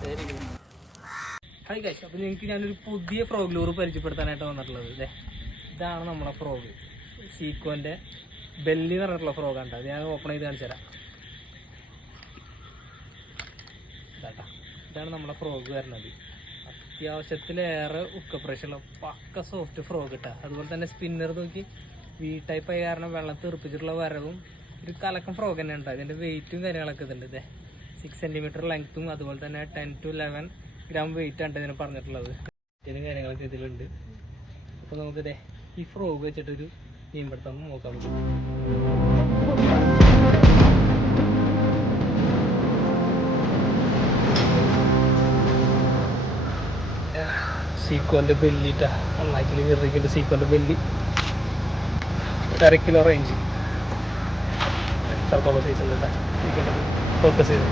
Hi guys, അപ്പോൾ നിങ്ങൾക്ക് ഞാനൊരു പുതിയ ഫ്രോഗ് ലൂർ പരിചയപ്പെടുത്താനായിട്ട് വന്നിട്ടുള്ളത്. ഇതാണ് നമ്മളെ ഫ്രോഗ്, സീക്കോൻ്റെ ബെല്ലി എന്ന് പറഞ്ഞിട്ടുള്ള ഫ്രോഗാണ്. അത് ഞാൻ ഓപ്പൺ ചെയ്ത് കാണിച്ചു തരാം. ഇതാണ് നമ്മളെ ഫ്രോഗ് വരുന്നത്. അത്യാവശ്യത്തിലേറെ ഉക്കപ്രഷറുള്ള പക്ക സോഫ്റ്റ് ഫ്രോഗ് കിട്ടുക. അതുപോലെ തന്നെ സ്പിന്നർ നോക്കി വി ടൈപ്പ് ആയ കാരണം വെള്ളം തെറിപ്പിച്ചിട്ടുള്ള വരവും ഒരു കലക്കം ഫ്രോഗ് തന്നെ ഉണ്ട്. അതിൻ്റെ വെയിറ്റും കാര്യങ്ങളൊക്കെ ഇതുണ്ട്. 6 സെൻറ്റിമീറ്റർ ലെങ്ത്തും അതുപോലെ തന്നെ 10 to 11 ഗ്രാം വെയിറ്റ് ആണ് ഇതിന് പറഞ്ഞിട്ടുള്ളത്. ഇതിന് കാര്യങ്ങളൊക്കെ ഇതിലുണ്ട്. അപ്പോൾ നമുക്കിതേ ഈ ഫ്രോഗ് വെച്ചിട്ടൊരു മീൻപിടുത്തം നോക്കാൻ പറ്റും. സീക്കോൻ്റെ ബെല്ലിട്ട നന്നായിട്ട് വിറിക്കുന്നുണ്ട്. സീക്കോൻ്റെ ബെല്ലി 1.5 കിലോ റേഞ്ച് എത്രത്തോളം സൈസ് ഉണ്ട്. ഫോക്കസ് ചെയ്ത്